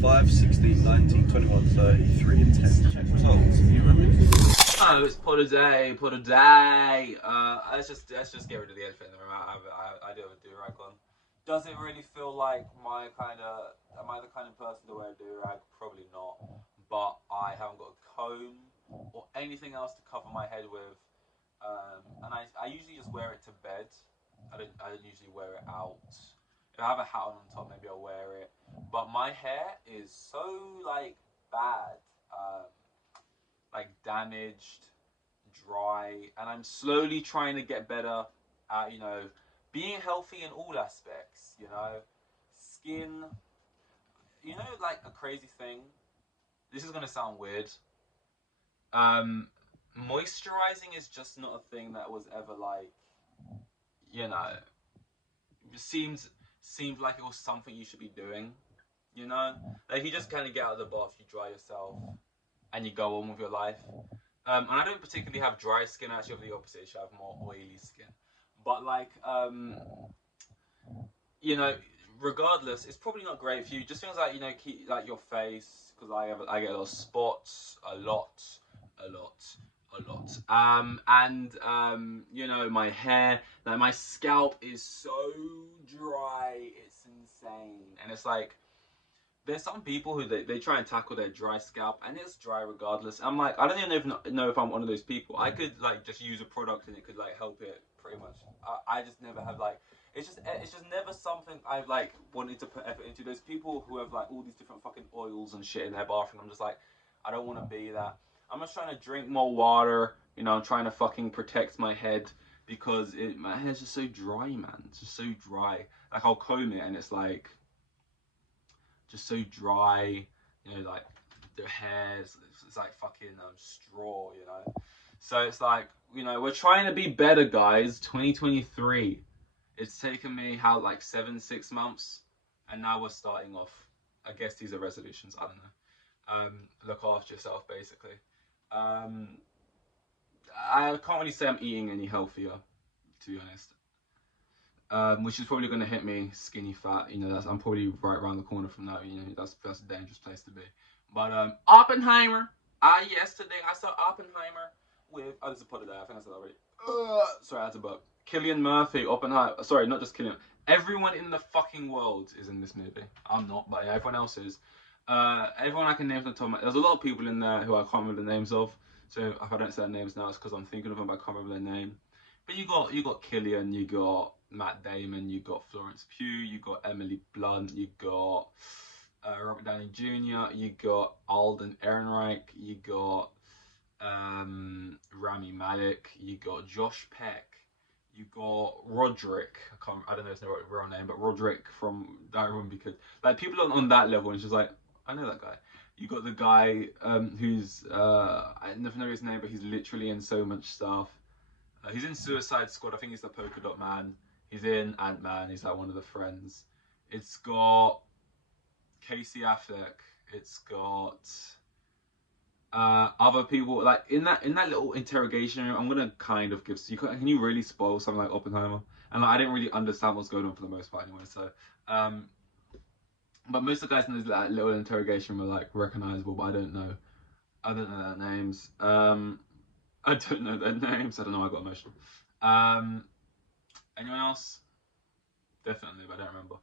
5, 16, 19, 21, 33, and 10. Check results. You ready? Oh, it's put a day, put a day. Let's just get rid of the elephant in the room. I do have a do-rag on. Does it really feel like my kind of? Am I the kind of person to wear a do-rag? Probably not. But I haven't got a comb or anything else to cover my head with. And I usually just wear it to bed. I don't usually wear it out. If I have a hat on top, maybe I'll wear it. But my hair is so like bad. Like damaged, dry, and I'm slowly trying to get better at, being healthy in all aspects, skin, like a crazy thing. This is gonna sound weird. Um, Moisturizing is just not a thing that was ever like, you know, it seemed like it was something you should be doing, like you just kind of get out of the bath, you dry yourself, and you go on with your life. And I don't particularly have dry skin. I actually have the opposite. I have more oily skin. But like, you know, regardless, it's probably not great for you. Just things like, keep like your face, because I get a lot of spots, a lot, a lot, a lot. My hair, like my scalp is so dry, it's insane, and it's like there's some people who they try and tackle their dry scalp and it's dry regardless. I'm like, I don't even know if I'm one of those people. I could like just use a product and it could like help it pretty much. I just never have like, it's just never something I've like wanted to put effort into. There's people who have like all these different fucking oils and shit in their bathroom. I'm just like, I don't want to be that. I'm just trying to drink more water. I'm trying to fucking protect my head because my hair's just so dry, man. It's just so dry. Like I'll comb it and it's like just so dry, like their hair it's like fucking straw. So it's like, we're trying to be better, guys. 2023. It's taken me how like 6 months, and now we're starting off. I guess these are resolutions. I don't know. Look after yourself, basically. I can't really say I'm eating any healthier, to be honest. Which is probably going to hit me skinny fat. I'm probably right around the corner from that. That's a dangerous place to be. But Oppenheimer. Yesterday I saw Oppenheimer with. Oh, there's a put it there. I think I said that already. Sorry, I had to burp. Cillian Murphy, Oppenheimer. Sorry, not just Cillian. Everyone in the fucking world is in this movie. I'm not, but yeah, everyone else is. Everyone I can name from the top of my. There's a lot of people in there who I can't remember the names of. So if I don't say their names now, it's because I'm thinking of them, but I can't remember their name. But you got Cillian, you got Matt Damon, you got Florence Pugh, you got Emily Blunt, you got Robert Downey Jr., you got Alden Ehrenreich, you got Rami Malek, you got Josh Peck, you got Roderick. I don't know his real name, but Roderick from That Room, because like people on that level, and it's just like, I know that guy. You got the guy who's I never know his name, but he's literally in so much stuff. He's in Suicide Squad. I think he's the Polka Dot Man. He's in Ant-Man. He's like one of the friends. It's got Casey Affleck. It's got other people like in that little interrogation room. I'm gonna kind of give. Can you really spoil something like Oppenheimer? And like, I didn't really understand what's going on for the most part anyway. So, but most of the guys in this like, little interrogation were like recognizable, but I don't know their names. I don't know their names. I don't know. I got emotional. Anyone else? Definitely, but I don't remember.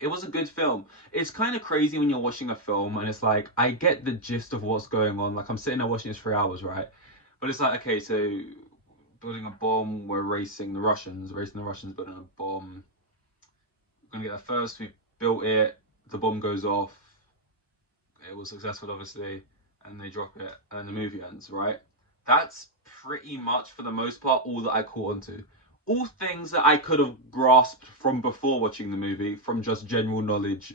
It was a good film. It's kind of crazy when you're watching a film and it's like, I get the gist of what's going on. Like I'm sitting there watching this 3 hours, right? But it's like, okay, so building a bomb, we're racing the Russians, building a bomb. We're gonna get there first. We built it. The bomb goes off. It was successful, obviously, and they drop it, and the movie ends, right? That's pretty much, for the most part, all that I caught onto. All things that I could have grasped from before watching the movie, from just general knowledge,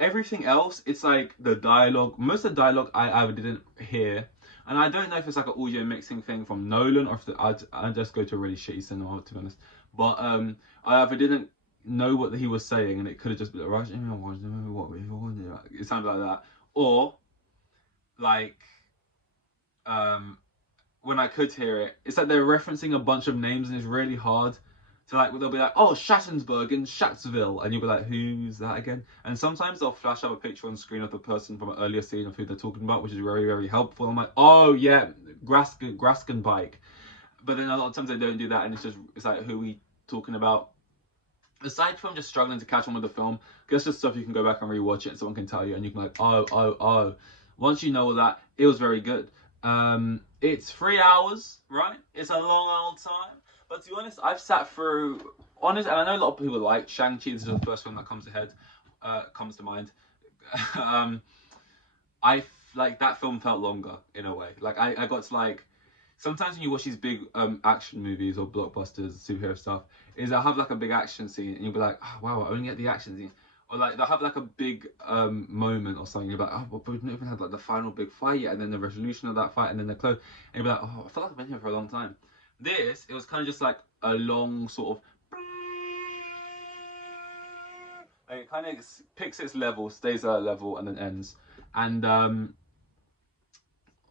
Everything else, it's like the dialogue. Most of the dialogue I either didn't hear, and I don't know if it's like an audio mixing thing from Nolan, or if I just go to a really shitty cinema, to be honest. But I either didn't know what he was saying, and it could have just been like, it sounded like that, or like when I could hear it, it's like they're referencing a bunch of names, and it's really hard So like they'll be like, oh, Schattensburg in Schattsville, and you'll be like, who's that again? And sometimes they'll flash up a picture on screen of the person from an earlier scene of who they're talking about, which is very, very helpful. I'm like, oh yeah, Graskenbike. But then a lot of times they don't do that, and it's like, who are we talking about? Aside from just struggling to catch on with the film, that's just stuff you can go back and rewatch it and someone can tell you, and you can be like, oh. Once you know all that, it was very good. It's 3 hours, right? It's a long old time. But to be honest, I've sat through, and I know a lot of people like Shang-Chi. This is the first one that comes to mind. Like that film felt longer in a way. Like I got to like, sometimes when you watch these big action movies or blockbusters, superhero stuff, is they'll have like a big action scene and you'll be like, oh, wow, I only get the action scene. Or like they'll have like a big moment or something. You're like, oh, but we've not even had like the final big fight yet, and then the resolution of that fight, and then the close. And you'll be like, oh, I feel like I've been here for a long time. This, it was kind of just like a long sort of. Like it kind of picks its level, stays at a level, and then ends. And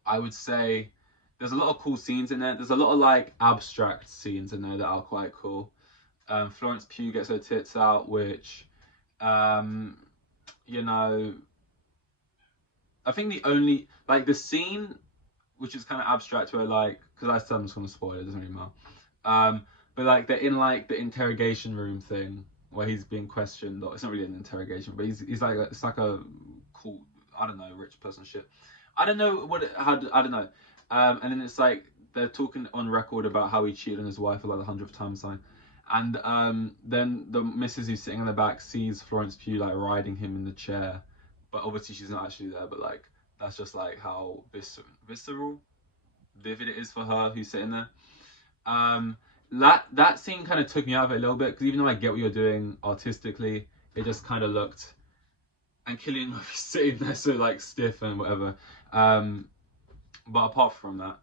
I would say there's a lot of cool scenes in there. There's a lot of like abstract scenes in there that are quite cool. Florence Pugh gets her tits out, which, you know, I think the only, like the scene, which is kind of abstract where like, because I said I'm just going to spoil it, it doesn't really matter. But like they're in like the interrogation room thing where he's being questioned. It's not really an interrogation, but he's like, it's like a cool, I don't know, rich person shit. I don't know I don't know. And then it's like they're talking on record about how he cheated on his wife for like the 100th time sign. And then the missus who's sitting in the back sees Florence Pugh like riding him in the chair, but obviously she's not actually there. But like that's just like how visceral, vivid it is for her who's sitting there. That scene kind of took me out of it a little bit, because even though I get what you're doing artistically, it just kind of looked, and Cillian Murphy's sitting there so like stiff and whatever. But apart from that,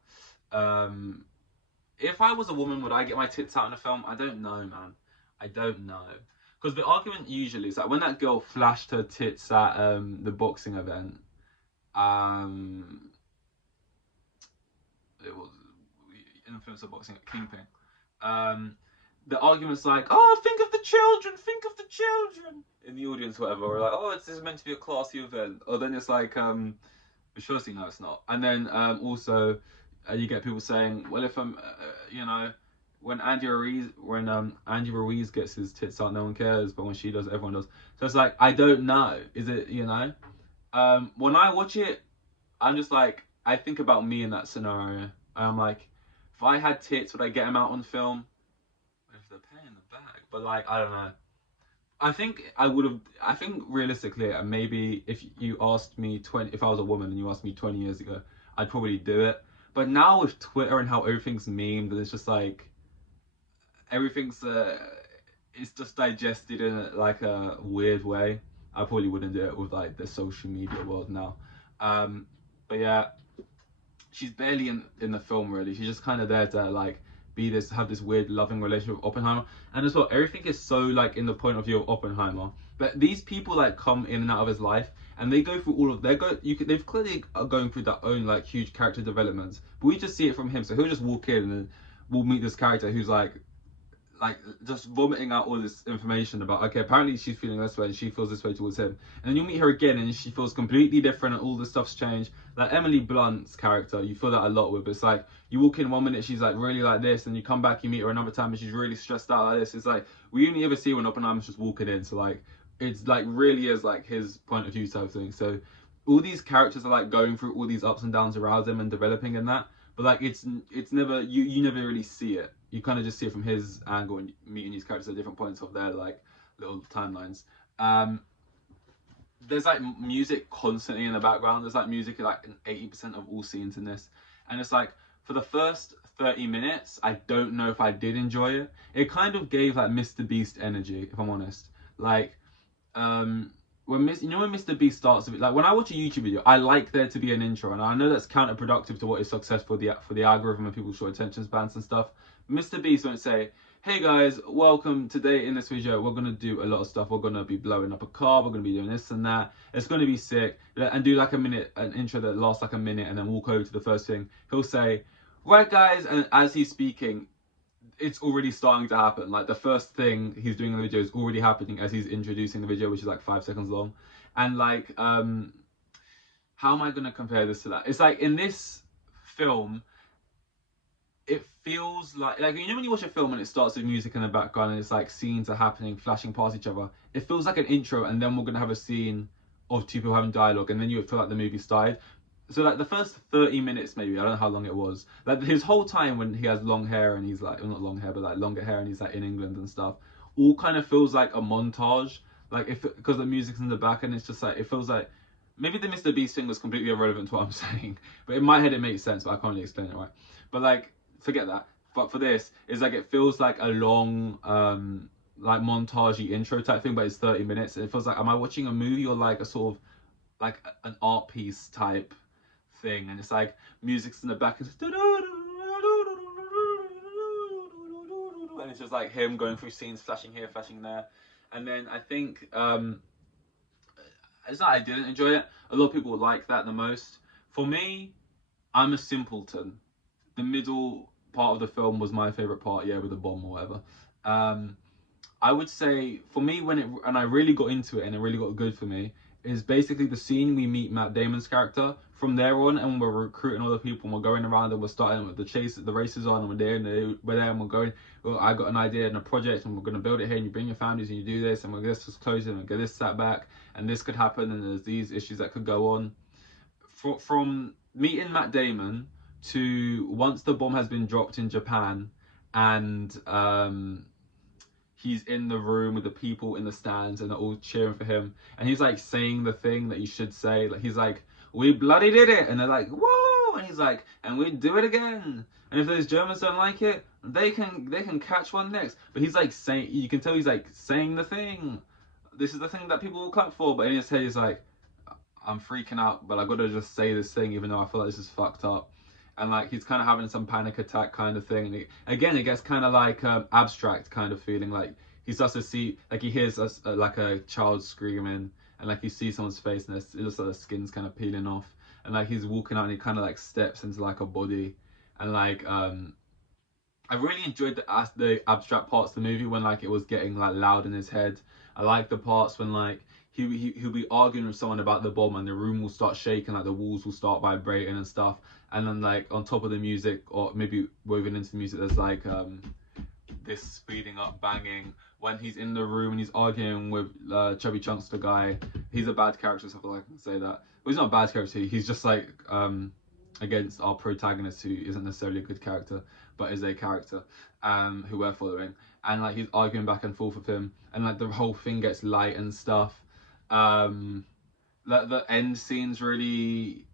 if I was a woman, would I get my tits out in a film? I don't know, man. I don't know. Because the argument usually is like when that girl flashed her tits at the boxing event, it was influencer boxing at Kingpin. The argument's like, oh, think of the children in the audience, whatever. Or like, oh, this is meant to be a classy event. Or then it's like, firstly, no, it's not. And then also, you get people saying, well, if you know, when Andy Ruiz gets his tits out, no one cares, but when she does, everyone does. So it's like, I don't know. Is it, you know? When I watch it, I'm just like, I think about me in that scenario. I'm like, if I had tits, would I get them out on film? If they're paying the bag, but like, I don't know. I think I would have. I think realistically, maybe if you asked me if I was a woman and you asked me 20 years ago, I'd probably do it. But now with Twitter and how everything's memed, and it's just like everything's it's just digested in like a weird way. I probably wouldn't do it with like the social media world now. But yeah, she's barely in the film really. She's just kind of there to like have this weird loving relationship with Oppenheimer. And as well, everything is so like in the point of view of Oppenheimer. But these people like come in and out of his life, and they go through all of they've clearly are going through their own like huge character developments. But we just see it from him. So he'll just walk in and we'll meet this character who's like just vomiting out all this information about, okay, apparently she's feeling this way and she feels this way towards him, and then you'll meet her again and she feels completely different and all the stuff's changed. Like Emily Blunt's character, you feel that a lot with. It's like you walk in 1 minute, she's like really like this, and you come back, you meet her another time and she's really stressed out like this. It's like we only ever see when Oppenheimer's just walking in, so like it's like really is like his point of view type thing. So all these characters are like going through all these ups and downs around them and developing in that, but like it's never you never really see it. You kind of just see it from his angle and meeting these characters at different points of their like little timelines. There's like music constantly in the background. There's like music like in 80% of all scenes in this, and it's like for the first 30 minutes, I don't know if I did enjoy it. It kind of gave like Mr. Beast energy, if I'm honest. Like when Mr. Beast starts, like when I watch a YouTube video, I like there to be an intro, and I know that's counterproductive to what is successful for the algorithm and people's short attention spans and stuff. Mr. Beast won't say, hey guys, welcome. Today in this video, we're going to do a lot of stuff. We're going to be blowing up a car. We're going to be doing this and that. It's going to be sick. And do like an intro that lasts like a minute, and then walk over to the first thing. He'll say, right guys, and as he's speaking, it's already starting to happen. Like the first thing he's doing in the video is already happening as he's introducing the video, which is like 5 seconds long. And like, how am I gonna compare this to that? It's like in this film, it feels like you know when you watch a film and it starts with music in the background and it's like scenes are happening, flashing past each other. It feels like an intro, and then we're gonna have a scene of two people having dialogue, and then you feel like the movie started. So like the first 30 minutes, maybe, I don't know how long it was, like his whole time when he has long hair and he's like, well, not long hair, but like longer hair, and he's like in England and stuff, all kind of feels like a montage. Like if, because the music's in the back, and it's just like, it feels like, maybe the Mr. Beast thing was completely irrelevant to what I'm saying, but in my head it makes sense, but I can't really explain it right. But like, forget that. But for this, it's like, it feels like a long, like montagey intro type thing, but it's 30 minutes. And it feels like, am I watching a movie or like a sort of, like an art piece type thing? And it's like music's in the back, and it's just like him going through scenes, flashing here, flashing there. And then I think it's not I didn't enjoy it. A lot of people like that the most. For me, I'm a simpleton. The middle part of the film was my favorite part, yeah, with the bomb or whatever. I would say for me, and I really got into it and it really got good for me, is basically the scene we meet Matt Damon's character. From there on, and we're recruiting other people, and we're going around, and we're starting with the races on, and we're there, and we're going, well, I got an idea and a project, and we're going to build it here, and you bring your families, and you do this, and we're this is closing, and get this sat back, and this could happen, and there's these issues that could go on. From meeting Matt Damon to once the bomb has been dropped in Japan, and he's in the room with the people in the stands, and they're all cheering for him, and he's like saying the thing that you should say, like he's like, we bloody did it, and they're like, whoa, and he's like, and we do it again, and if those Germans don't like it, they can catch one next. But he's like saying, you can tell he's like saying the thing, this is the thing that people will clap for, but in his head he's like, I'm freaking out, but I gotta just say this thing even though I feel like this is fucked up. And like he's kind of having some panic attack kind of thing, and again it gets kind of like abstract kind of feeling, like he starts to see, like he hears like a child screaming, and like you see someone's face, and it looks like the skin's kind of peeling off, and like he's walking out, and he kind of like steps into like a body, and like I really enjoyed the abstract parts of the movie when like it was getting like loud in his head. I like the parts when like he'll be arguing with someone about the bomb, and the room will start shaking, like the walls will start vibrating and stuff, and then like on top of the music, or maybe woven into the music, there's like this speeding up banging when he's in the room and he's arguing with Chubby Chunks, the guy. He's a bad character, so I feel like I can say that. Well, he's not a bad character, he's just like against our protagonist, who isn't necessarily a good character, but is a character who we're following. And like he's arguing back and forth with him, and like the whole thing gets light and stuff. The end scene's really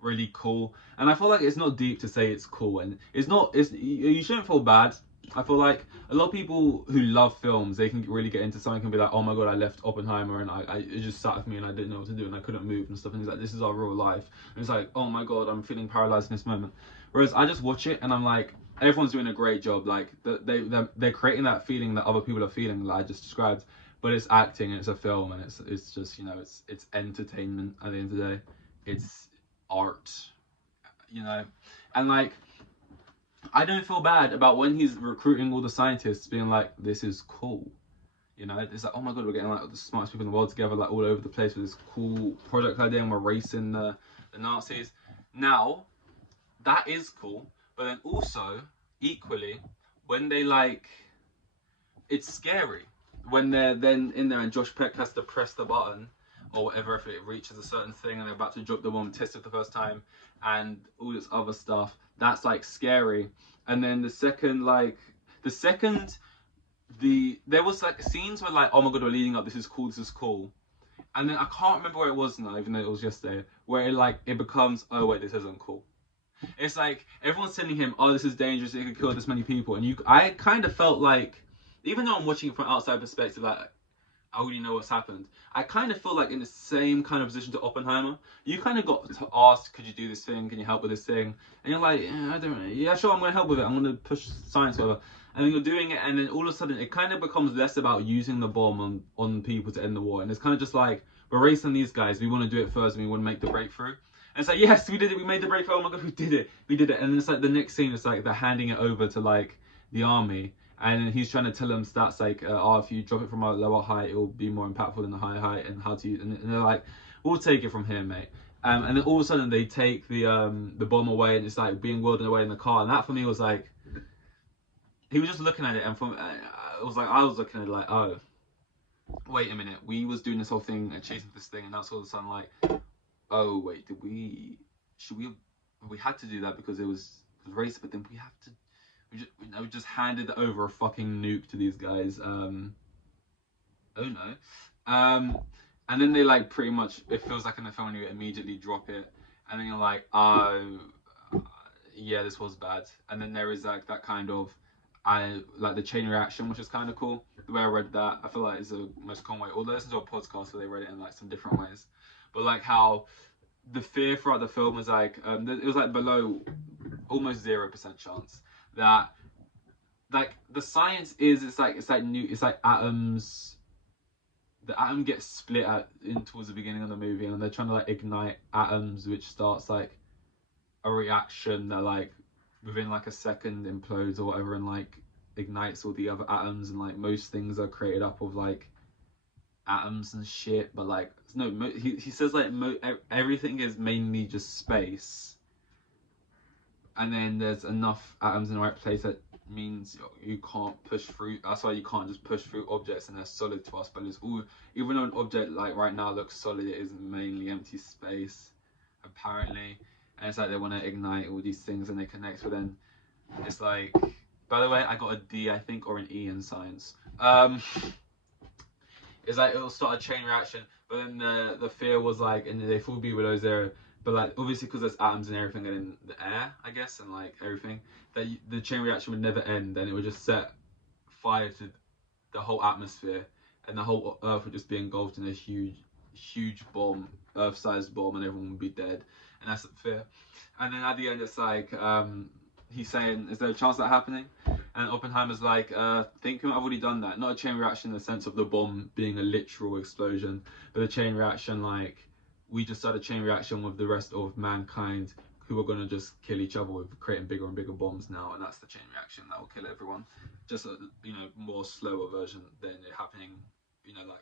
really cool, and I feel like it's not deep to say it's cool, and you shouldn't feel bad. I feel like a lot of people who love films, they can really get into something and be like, oh my god, I left Oppenheimer and it just sat with me and I didn't know what to do and I couldn't move and stuff, and it's like, this is our real life, and it's like, oh my god, I'm feeling paralyzed in this moment. Whereas I just watch it and I'm like, everyone's doing a great job, like they're creating that feeling that other people are feeling, that I just described, but it's acting and it's a film, and it's just, you know, it's entertainment at the end of the day. It's art, you know. And like, I don't feel bad about when he's recruiting all the scientists, being like, this is cool, you know. It's like, oh my god, we're getting like the smartest people in the world together, like all over the place with this cool project idea, and we're racing the Nazis. Now that is cool, but then also equally, when they like, it's scary when they're then in there and Josh Peck has to press the button or whatever if it reaches a certain thing, and they're about to drop the bomb, test it for the first time, and all this other stuff. That's like scary. And then there was like scenes where like, oh my god, we're leading up, this is cool. And then I can't remember where it was now, even though it was yesterday, where it becomes, oh wait, this isn't cool. It's like everyone's telling him, oh, this is dangerous, it could kill this many people, and I kind of felt like, even though I'm watching it from an outside perspective, like I already know what's happened, I kind of feel like in the same kind of position to Oppenheimer. You kind of got to ask, could you do this thing? Can you help with this thing? And you're like, yeah, I don't know. Yeah, sure, I'm going to help with it. I'm going to push science, whatever. And then you're doing it, and then all of a sudden, it kind of becomes less about using the bomb on people to end the war. And it's kind of just like, we're racing these guys. We want to do it first, and we want to make the breakthrough. And it's like, yes, we did it. We made the break. Oh my god, we did it. We did it. And it's like the next scene is like they're handing it over to like the army, and he's trying to tell them stats like, oh, if you drop it from a lower height, it will be more impactful than a higher height, and how to use. And they're like, we'll take it from here, mate. And then all of a sudden they take the bomb away, and it's like being whirled away in the car. And that for me was like, he was just looking at it, and from it was like I was looking at it like, oh, wait a minute, we was doing this whole thing and chasing this thing, and that's all of a sudden like, oh wait, we had to do that because it was racist, but then we just handed over a fucking nuke to these guys. Oh no. And then they like pretty much, it feels like in the film when you immediately drop it, and then you're like, oh yeah, this was bad. And then there is like that kind of like the chain reaction, which is kind of cool. The way I read that, I feel like it's the most common way. Although this is a podcast where they read it in like some different ways, but like how the fear throughout the film was like, it was like below almost 0% chance that like the science is it's like atoms. The atom gets split out in towards the beginning of the movie, and they're trying to like ignite atoms, which starts like a reaction that like within like a second implodes or whatever, and like ignites all the other atoms, and like most things are created up of like atoms and shit. But like no, he says like everything is mainly just space, and then there's enough atoms in the right place that means you can't push through. That's why you can't just push through objects and they're solid to us. But it's all, even though an object like right now looks solid, it is mainly empty space apparently. And it's like they want to ignite all these things and they connect, but then it's like, by the way, I got a D I think or an E in science. It's like it'll start a chain reaction, but then the fear was like, and they fall be below zero. But like obviously because there's atoms and everything in the air, I guess, and like everything, that the chain reaction would never end, and it would just set fire to the whole atmosphere, and the whole Earth would just be engulfed in a huge bomb, Earth-sized bomb, and everyone would be dead. And that's the fear. And then at the end, it's like he's saying, "Is there a chance of that happening?" And Oppenheimer's like, think I've already done that. Not a chain reaction in the sense of the bomb being a literal explosion, but a chain reaction like we just had a chain reaction with the rest of mankind who are going to just kill each other with creating bigger and bigger bombs now. And that's the chain reaction that will kill everyone. Just a, more slower version than it happening, like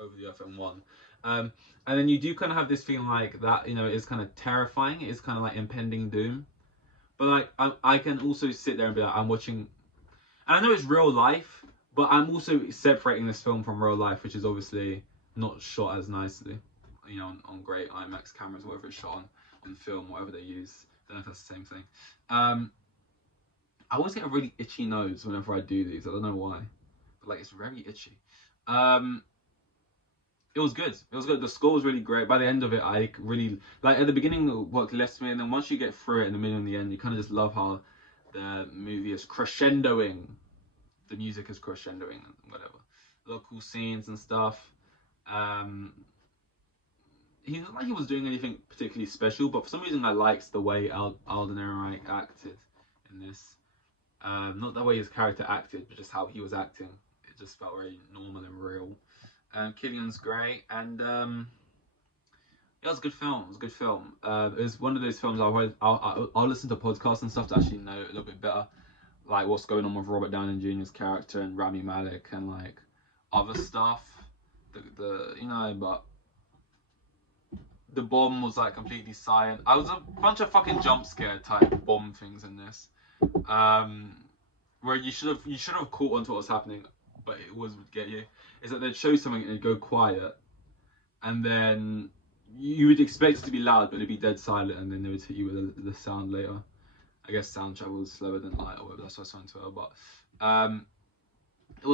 over the earth in one. And then you do kind of have this feeling like that, is kind of terrifying. It is kind of like impending doom. But like I can also sit there and be like, I'm watching, and I know it's real life, but I'm also separating this film from real life, which is obviously not shot as nicely, on great IMAX cameras, whatever it's shot on film, whatever they use. I don't know if that's the same thing. I always get a really itchy nose whenever I do these. I don't know why, but like it's very itchy. It was good. It was good. The score was really great. By the end of it, I really like at the beginning it worked less for me, and then once you get through it in the middle and the end, you kind of just love how the movie is crescendoing. The music is crescendoing and whatever. Local scenes and stuff. He's not like he was doing anything particularly special, but for some reason I liked the way Alden Ehrenreich acted in this. Not the way his character acted, but just how he was acting. It just felt very normal and real. Killian's great, and yeah, it was a good film. It was a good film. It was one of those films I'll listen to podcasts and stuff to actually know a little bit better, like what's going on with Robert Downey Jr.'s character and Rami Malek and like other stuff. But the bomb was like completely silent. I was a bunch of fucking jump scare type bomb things in this, where you should have caught onto what was happening, but it would get you. Is that they'd show something and it'd go quiet, and then you would expect it to be loud, but it'd be dead silent, and then they would hit you with the sound later. I guess sound travels slower than light, or whatever. That's what I was trying to tell. But it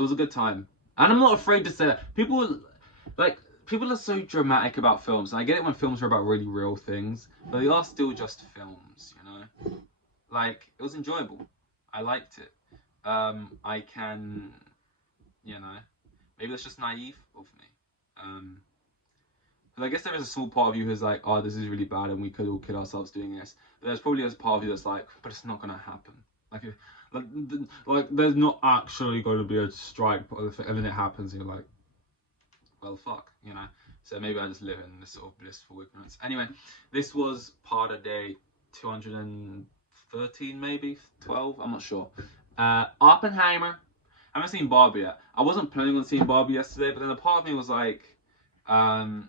was a good time, and I'm not afraid to say that. People are so dramatic about films, and I get it when films are about really real things, but they are still just films, Like, it was enjoyable. I liked it. I can, maybe that's just naive of me. But I guess there is a small part of you who's like, oh, this is really bad and we could all kill ourselves doing this. But there's probably a part of you that's like, but it's not going to happen. Like there's not actually going to be a strike, and then it happens and you're like, well, fuck, you know. So maybe I just live in this sort of blissful ignorance. Anyway, this was Parda Day 213, maybe 12. I'm not sure. Oppenheimer. I haven't seen Barbie yet. I wasn't planning on seeing Barbie yesterday, but then a part of me was like, I'm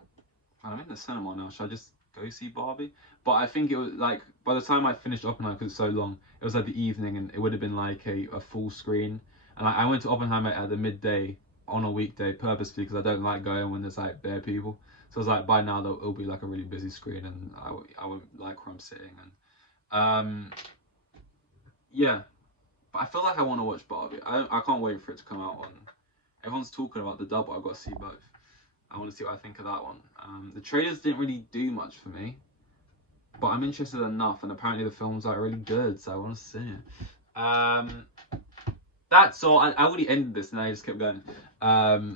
in the cinema now. Should I just go see Barbie? But I think it was like by the time I finished Oppenheimer, because it's so long, it was like the evening, and it would have been like a full screen. And I went to Oppenheimer at the midday on a weekday purposely because I don't like going when there's like bare people. So I was like, by now it'll be like a really busy screen, and I won't like where I'm sitting. And yeah, but I feel like I want to watch Barbie. I can't wait for it to come out. Everyone's talking about the dub, but I've got to see both. I want to see what I think of that one. The trailers didn't really do much for me, but I'm interested enough, and apparently the film's like really good, so I want to see it. That's all. I already ended this, and I just kept going.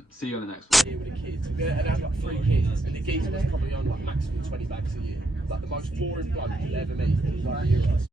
See you on the next one. Here with the kids, and they had like 3 kids, and the geezer was probably on like maximum 20 bags a year. Like the most boring bloke you'll ever meet. Like,